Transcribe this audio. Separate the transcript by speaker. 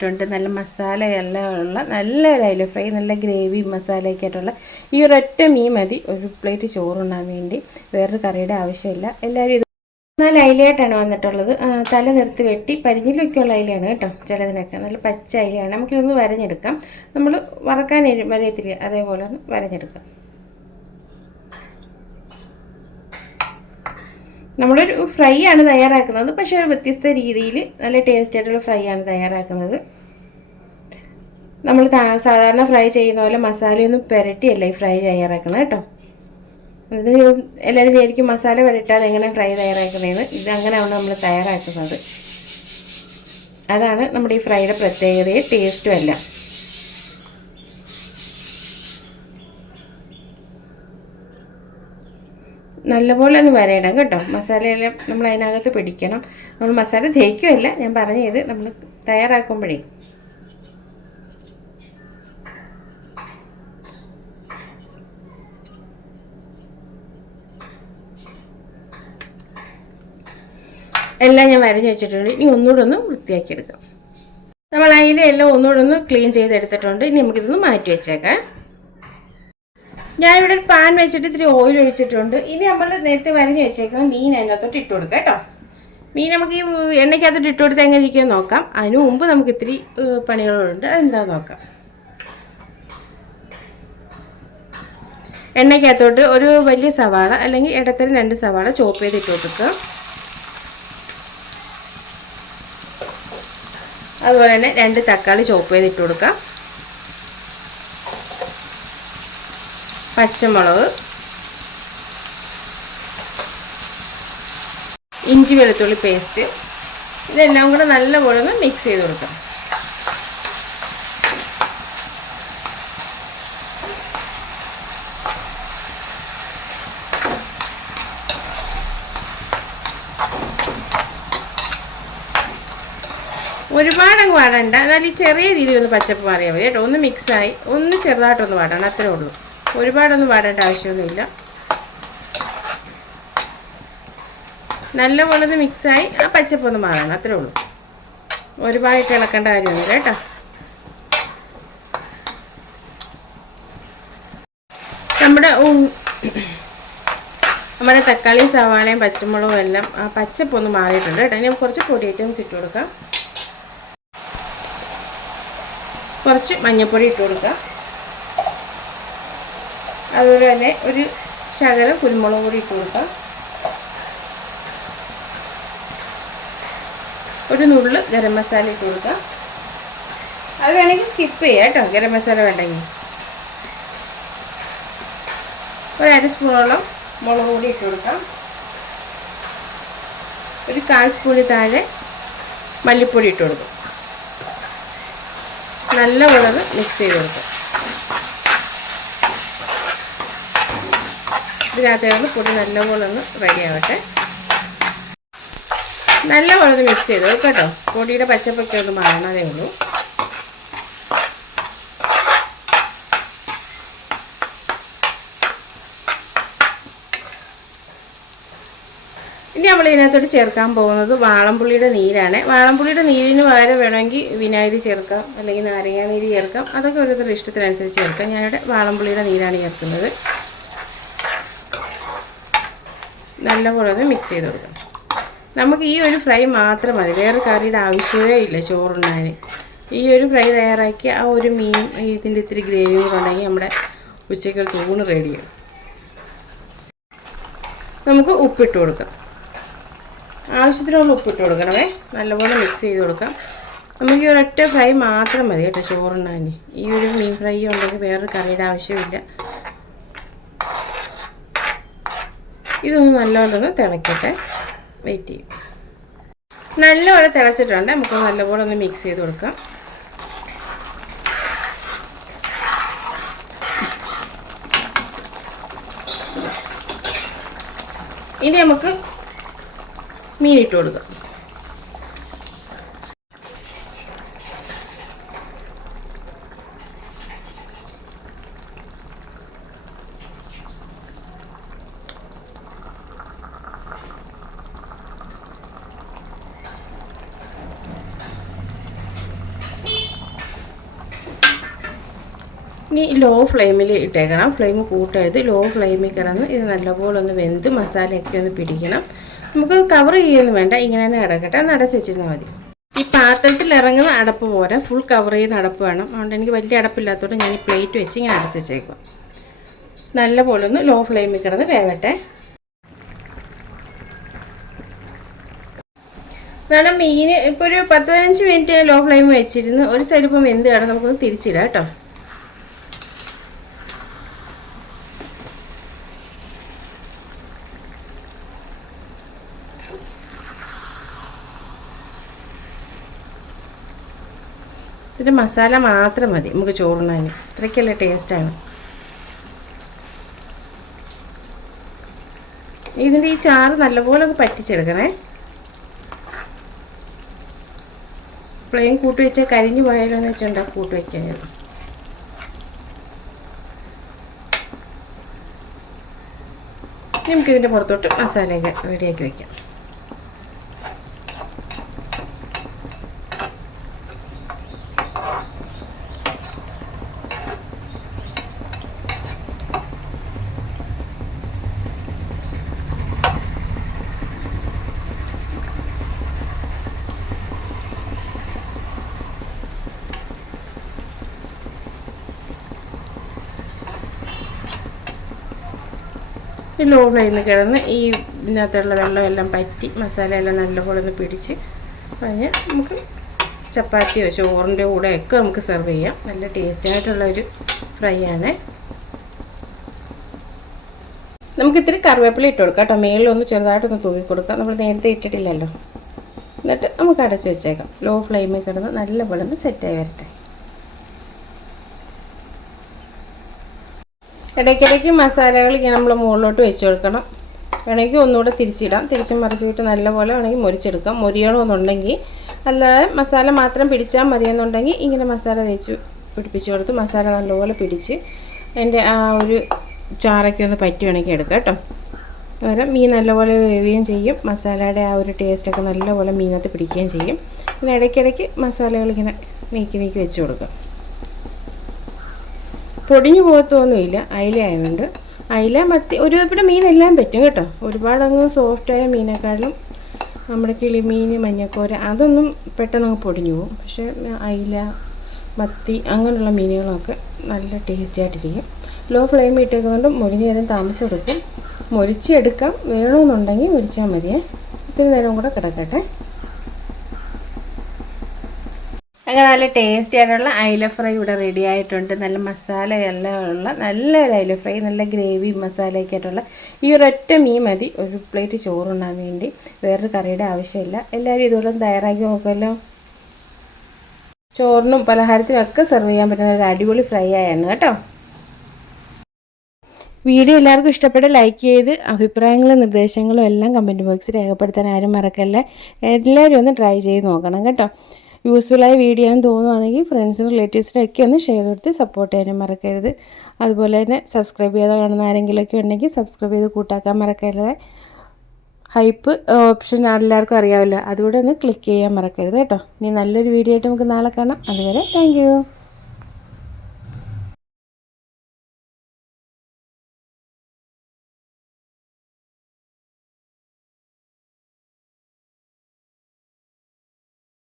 Speaker 1: ഇട്ടുണ്ട് നല്ല മസാലയെല്ലാം ഉള്ള നല്ല ഒരു അയില ഫ്രൈ നല്ല ഗ്രേവി മസാലയൊക്കെ ആയിട്ടുള്ള ഈ ഒരൊറ്റ മീൻ മതി. ഒരു പ്ലേറ്റ് ചോറുണ്ണാൻ വേണ്ടി. വേറൊരു കറിയുടെ ആവശ്യമില്ല. എല്ലാവരും ഇത് നല്ല അയിലയായിട്ടാണ് വന്നിട്ടുള്ളത്. തല നിർത്തി വെട്ടി പരിഞ്ഞിലൊക്കെയുള്ള അയിലയാണ് കേട്ടോ ചിലതിനൊക്കെ. നല്ല പച്ച അയിലയാണ്. നമുക്കിതൊന്ന് വരഞ്ഞെടുക്കാം. നമ്മൾ വറക്കാൻ വരയത്തില്ല. അതേപോലെ ഒന്ന് വരഞ്ഞെടുക്കാം. നമ്മളൊരു ഫ്രൈ ആണ് തയ്യാറാക്കുന്നത്. പക്ഷെ വ്യത്യസ്ത രീതിയിൽ നല്ല ടേസ്റ്റ് ആയിട്ടുള്ള ഫ്രൈ ആണ് തയ്യാറാക്കുന്നത്. നമ്മൾ സാധാരണ ഫ്രൈ ചെയ്യുന്ന പോലെ മസാലയൊന്നും പുരട്ടിയല്ല ഈ ഫ്രൈ തയ്യാറാക്കുന്നത് കേട്ടോ. അത് എല്ലാവരും വിചാരിക്കും മസാല പുരട്ടാതെ എങ്ങനെ ഫ്രൈ തയ്യാറാക്കുന്നതെന്ന് ഇത് അങ്ങനെയാണ് നമ്മൾ തയ്യാറാക്കുന്നത്. അതാണ് നമ്മുടെ ഈ ഫ്രൈയുടെ പ്രത്യേകതയും ടേസ്റ്റും എല്ലാം. നല്ലപോലെ ഒന്ന് വരയിടാം കേട്ടോ. മസാലയെല്ലാം നമ്മൾ അതിനകത്ത് പിടിക്കണം. നമ്മൾ മസാല തേക്കുമല്ല ഞാൻ പറഞ്ഞത് നമ്മൾ തയ്യാറാക്കുമ്പോഴേ. എല്ലാം ഞാൻ വരഞ്ഞ് വെച്ചിട്ടുണ്ട്. ഇനി ഒന്നുകൂടെ ഒന്ന് വൃത്തിയാക്കി എടുക്കാം നമ്മൾ അതിലെല്ലാം ഒന്നുകൂടെ ഒന്ന് ക്ലീൻ ചെയ്തെടുത്തിട്ടുണ്ട്. ഇനി നമുക്കിതൊന്ന് മാറ്റി വെച്ചേക്കാം. ഞാനിവിടെ ഒരു പാൻ വെച്ചിട്ട് ഇത്തിരി ഓയിൽ ഒഴിച്ചിട്ടുണ്ട്. ഇനി നമ്മൾ നേരത്തെ വരഞ്ഞ് വെച്ചേക്കാം മീൻ അതിനകത്തോട്ട് ഇട്ട് കൊടുക്കുക കേട്ടോ. മീൻ നമുക്ക് ഈ എണ്ണയ്ക്കകത്തോട്ട് ഇട്ട് കൊടുത്ത് എങ്ങനെ ഇരിക്കുമെന്ന് നോക്കാം. അതിന് മുമ്പ് നമുക്ക് ഇത്തിരി പണികളുണ്ട്. അതെന്താ നോക്കാം. എണ്ണയ്ക്കകത്തോട്ട് ഒരു വലിയ സവാള അല്ലെങ്കിൽ ഇടത്തരം രണ്ട് സവാള ചോപ്പ് ചെയ്ത് ഇട്ട് കൊടുക്കുക. അതുപോലെ തന്നെ രണ്ട് തക്കാളി ചോപ്പ് ചെയ്ത് ഇട്ട് കൊടുക്കാം. പച്ചമുളക് ഇഞ്ചി വെളുത്തുള്ളി പേസ്റ്റ് ഇതെല്ലാം കൂടെ നല്ലപോലെ ഒന്ന് മിക്സ് ചെയ്ത് കൊടുക്കാം ഒരുപാടങ്ങ് വാടണ്ട. എന്നാൽ ഈ ചെറിയ രീതിയിൽ ഒന്ന് പച്ചപ്പ് മാറിയാൽ മതി കേട്ടോ. ഒന്ന് മിക്സായി ഒന്ന് ചെറുതായിട്ടൊന്ന് വാടണം. അത്രേ ഉള്ളൂ. ഒരുപാടൊന്നും വാടേണ്ട ആവശ്യമൊന്നുമില്ല. നല്ലപോലെ ഒന്ന് മിക്സായി ആ പച്ചപ്പ് ഒന്ന് മാറണം അത്രേ ഉള്ളൂ. ഒരുപാട് ഇളക്കേണ്ട കാര്യമൊന്നുമില്ല കേട്ടോ. നമ്മുടെ നമ്മുടെ തക്കാളിയും സവാളയും പച്ചമുളകും എല്ലാം ആ പച്ചപ്പ് ഒന്ന് മാറിയിട്ടുണ്ട് കേട്ടോ. ഇനി കുറച്ച് പൊടി ഐറ്റംസ് ഇട്ട് കൊടുക്കാം. കുറച്ച് മഞ്ഞൾപ്പൊടി ഇട്ട് കൊടുക്കാം. അതുപോലെ തന്നെ ഒരു ശകലം കുരുമുളക് പൊടി ഇട്ട് കൊടുക്കാം. ഒരു നുള്ള് ഗരം മസാല ഇട്ട് കൊടുക്കാം. അത് വേണമെങ്കിൽ സ്കിപ്പ് ചെയ്യാം കേട്ടോ ഗരം മസാല വേണ്ടെങ്കിൽ. ഒരു അര സ്പൂണോളം മുളക് പൊടി ഇട്ട് കൊടുക്കാം. ഒരു കാൽ സ്പൂണിൽ താഴെ മല്ലിപ്പൊടി ഇട്ട് കൊടുക്കും. നല്ല മുളക് മിക്സ് ചെയ്ത് കൊടുക്കും. ഇതിനകത്തേക്ക് പൊടി നല്ലപോലെ ഒന്ന് റെഡി ആവട്ടെ. നല്ലപോലെ ഒന്ന് മിക്സ് ചെയ്ത് കേട്ടോ. പൊടിയുടെ പച്ചപ്പൊക്കെ ഒന്ന് മാറണതേ ഉള്ളൂ. ഇനി നമ്മൾ ഇതിനകത്തോട്ട് ചേർക്കാൻ പോകുന്നത് വാളംപുള്ളിയുടെ നീരാണ്. വാളംപുള്ളിയുടെ നീരിന് പകരം വേണമെങ്കിൽ വിനാഗിരി ചേർക്കാം അല്ലെങ്കിൽ നാരങ്ങാനീര് ചേർക്കാം. അതൊക്കെ ഓരോരുത്തരുടെ ഇഷ്ടത്തിനനുസരിച്ച് ചേർക്കാം. ഞാനിവിടെ വാളംപുള്ളിയുടെ നീരാണ് ചേർക്കുന്നത്. നല്ലപോലെ ഒന്ന് മിക്സ് ചെയ്ത് കൊടുക്കാം. നമുക്ക് ഈ ഒരു ഫ്രൈ മാത്രം മതി. വേറെ കറിയുടെ ആവശ്യമേ ഇല്ല ചോറുണ്ണാൻ. ഈ ഒരു ഫ്രൈ തയ്യാറാക്കി ആ ഒരു മീൻ ഇതിന്റെ ഇത്തിരി ഗ്രേവി ഉണ്ടെങ്കിൽ നമ്മുടെ ഉച്ചയ്ക്ക് തൂണ് റെഡിയാവും നമുക്ക് ഉപ്പിട്ട് കൊടുക്കാം. ആവശ്യത്തിനുള്ള ഉപ്പിട്ട് കൊടുക്കണമേ. നല്ലപോലെ മിക്സ് ചെയ്ത് കൊടുക്കാം. നമുക്ക് ഒരൊറ്റ ഫ്രൈ മാത്രം മതി കേട്ടോ ചോറുണ്ണാൻ. ഈ ഒരു മീൻ ഫ്രൈ ഉണ്ടെങ്കിൽ വേറൊരു കറിയുടെ ആവശ്യമില്ല. ഇതൊന്ന് നല്ലപോലെ തിളയ്ക്കട്ടെ വെയിറ്റ് ചെയ്യും. നല്ലപോലെ തിളച്ചിട്ടുണ്ട്. നമുക്ക് നല്ലപോലെ ഒന്ന് മിക്സ് ചെയ്ത് കൊടുക്കാം. ഇനി നമുക്ക് മീനിട്ട് കൊടുക്കാം. ഇനി ലോ ഫ്ലെയിമിൽ ഇട്ടേക്കണം ഫ്ലെയിം കൂട്ടരുത് ലോ ഫ്ലെയിമിൽ കിടന്ന് ഇത് നല്ലപോലെ ഒന്ന് വെന്ത് മസാലയൊക്കെ ഒന്ന് പിടിക്കണം. നമുക്ക് കവർ ചെയ്യൊന്നും വേണ്ട. ഇങ്ങനെ തന്നെ കിടക്കട്ടെ ഒന്ന് അടച്ച് വെച്ചിരുന്നാൽ മതി. ഈ പാത്രത്തിൽ ഇറങ്ങുന്ന അടപ്പ് പോരാ ഫുൾ കവർ ചെയ്യുന്ന അടപ്പ് വേണം. അതുകൊണ്ട് എനിക്ക് വലിയ അടപ്പില്ലാത്തതുകൊണ്ട് ഞാൻ ഈ പ്ലേറ്റ് വെച്ച് ഇങ്ങനെ അടച്ച് വെച്ചേക്കും നല്ലപോലെ ഒന്ന് ലോ ഫ്ലെയിമിൽ കിടന്ന് വേവട്ടെ. കാരണം മീൻ ഇപ്പോൾ ഒരു പത്ത് പതിനഞ്ച് മിനിറ്റ് ലോ ഫ്ലെയിം വെച്ചിരുന്ന് ഒരു സൈഡ് ഇപ്പം വെന്ത് കിടന്ന് നമുക്കൊന്ന് തിരിച്ചിടാം കേട്ടോ. ഇതിന്റെ മസാല മാത്രം മതി. നമുക്ക് ചോറുണ്ണാൻ. ഇത്രയ്ക്കല്ല ടേസ്റ്റാണ് ഇതിന്റെ ഈ ചാറ് നല്ലപോലെ ഒന്ന് പറ്റിച്ചെടുക്കണേ. പ്ലെയിൻ കൂട്ടി വെച്ചാൽ കരിഞ്ഞു പോയാലോ എന്ന് വെച്ചിട്ടുണ്ടാ കൂട്ടി വയ്ക്കാനായിരുന്നു നമുക്കിതിന്റെ പുറത്തോട്ട് മസാലയൊക്കെ റെഡിയാക്കി വയ്ക്കാം ഈ ലോ ഫ്ലെയിമിൽ കിടന്ന് ഈ ഇതിനകത്തുള്ള വെള്ളമെല്ലാം പറ്റി മസാലയെല്ലാം നല്ലപോലെ ഒന്ന് പിടിച്ച് കഴിഞ്ഞ് നമുക്ക് ചപ്പാത്തിയോ ചോറിന്റെ കൂടെ ഒക്കെ നമുക്ക് സെർവ് ചെയ്യാം. നല്ല ടേസ്റ്റി ആയിട്ടുള്ളൊരു ഫ്രൈ ആണ്. നമുക്ക് ഇത്തിരി കറിവേപ്പില ഇട്ട് കൊടുക്കാം കേട്ടോ. മേളിലൊന്ന് ചെറുതായിട്ടൊന്ന് തൂക്കി കൊടുക്കാം. നമ്മൾ നേരത്തെ ഇട്ടിട്ടില്ലല്ലോ. എന്നിട്ട് നമുക്ക് അടച്ച് വെച്ചേക്കാം. ലോ ഫ്ലെയിമിൽ കിടന്ന് നല്ലപോലെ ഒന്ന് സെറ്റായി വരട്ടെ. ഇടയ്ക്കിടയ്ക്ക് മസാലകൾ ഇങ്ങനെ നമ്മൾ മുകളിലോട്ട് വെച്ച് കൊടുക്കണം. വേണമെങ്കിൽ ഒന്നുകൂടെ തിരിച്ചിടാം. തിരിച്ചും മറിച്ചിട്ട് നല്ലപോലെ വേണമെങ്കിൽ മുരിച്ചെടുക്കാം മുരിയണമെന്നുണ്ടെങ്കിൽ അല്ലാതെ മസാല മാത്രം പിടിച്ചാൽ മതിയെന്നുണ്ടെങ്കിൽ ഇങ്ങനെ മസാല തേച്ച് പിടിപ്പിച്ച് കൊടുത്ത് മസാല നല്ലപോലെ പിടിച്ച് എന്റെ ആ ഒരു ചാറൊക്കെ ഒന്ന് പറ്റി വേണമെങ്കിൽ എടുക്കാം കേട്ടോ. അതുപോലെ മീൻ നല്ലപോലെ വേവുകയും ചെയ്യും. മസാലയുടെ ആ ഒരു ടേസ്റ്റൊക്കെ നല്ലപോലെ മീനകത്ത് പിടിക്കുകയും ചെയ്യും. പിന്നെ ഇടയ്ക്കിടയ്ക്ക് മസാലകൾ ഇങ്ങനെ നീക്കി നീക്കി വെച്ച് കൊടുക്കാം. പൊടിഞ്ഞു പോകത്തൊന്നുമില്ല. അയില ആയതുകൊണ്ട്. അയില മത്തി ഒരു ഇവിടെ മീനെല്ലാം പറ്റും കേട്ടോ. ഒരുപാടങ്ങ് സോഫ്റ്റായ മീനേക്കാളും നമ്മുടെ കിളിമീൻ മഞ്ഞക്കോര അതൊന്നും പെട്ടെന്ന് അങ്ങ് പൊടിഞ്ഞു പോകും. പക്ഷേ അയില മത്തി അങ്ങനെയുള്ള മീനുകളൊക്കെ നല്ല ടേസ്റ്റി ആയിട്ടിരിക്കും. ലോ ഫ്ലെയിം ഇട്ടേക്കൊണ്ട് മുരിഞ്ഞ് നേരം താമസം എടുക്കും. മുരിച്ചെടുക്കാം. വേണമെന്നുണ്ടെങ്കിൽ മുരിച്ചാൽ മതിയേ. ഇത്തിരി നേരം കൂടെ കിടക്കട്ടെ. അങ്ങനെ നല്ല ടേസ്റ്റി ആയിട്ടുള്ള അയില ഫ്രൈ ഇവിടെ റെഡി ആയിട്ടുണ്ട്. നല്ല മസാല എല്ലാം ഉള്ള നല്ല ഒരു അയില ഫ്രൈ നല്ല ഗ്രേവി മസാലയൊക്കെ ആയിട്ടുള്ള ഈ ഒരൊറ്റ മീൻ മതി. ഒരു പ്ലേറ്റ് ചോറുണ്ണാൻ വേണ്ടി. വേറൊരു കറിയുടെ ആവശ്യമില്ല. എല്ലാവരും ഇതുപോലെ തയ്യാറാക്കി നോക്കുമല്ലോ. ചോറിനും പലഹാരത്തിനും ഒക്കെ സെർവ് ചെയ്യാൻ പറ്റുന്ന ഒരു അടിപൊളി ഫ്രൈ ആയാണ് കേട്ടോ. വീഡിയോ എല്ലാവർക്കും ഇഷ്ടപ്പെട്ട് ലൈക്ക് ചെയ്ത് അഭിപ്രായങ്ങളും നിർദ്ദേശങ്ങളും എല്ലാം കമന്റ് ബോക്സിൽ രേഖപ്പെടുത്താൻ ആരും മറക്കല്ല. എല്ലാവരും ഒന്ന് ട്രൈ ചെയ്ത് നോക്കണം കേട്ടോ. യൂസ്ഫുള്ളായ വീഡിയോ ആണെന്ന് തോന്നുവാണെങ്കിൽ ഫ്രണ്ട്സിനും റിലേറ്റീവ്സിനും ഒക്കെ ഒന്ന് ഷെയർ കൊടുത്ത് സപ്പോർട്ട് ചെയ്യാനും മറക്കരുത്. അതുപോലെ തന്നെ സബ്സ്ക്രൈബ് ചെയ്ത് കാണുന്ന ആരെങ്കിലുമൊക്കെ ഉണ്ടെങ്കിൽ സബ്സ്ക്രൈബ് ചെയ്ത് കൂട്ടാക്കാൻ മറക്കരുത്. ഹൈപ്പ് ഓപ്ഷൻ എല്ലാവർക്കും അറിയാമല്ലോ. അതുകൂടെ ഒന്ന് ക്ലിക്ക് ചെയ്യാൻ മറക്കരുത് കേട്ടോ. ഇനി നല്ലൊരു വീഡിയോ ആയിട്ട് നമുക്ക് നാളെ കാണാം. അതുവരെ താങ്ക്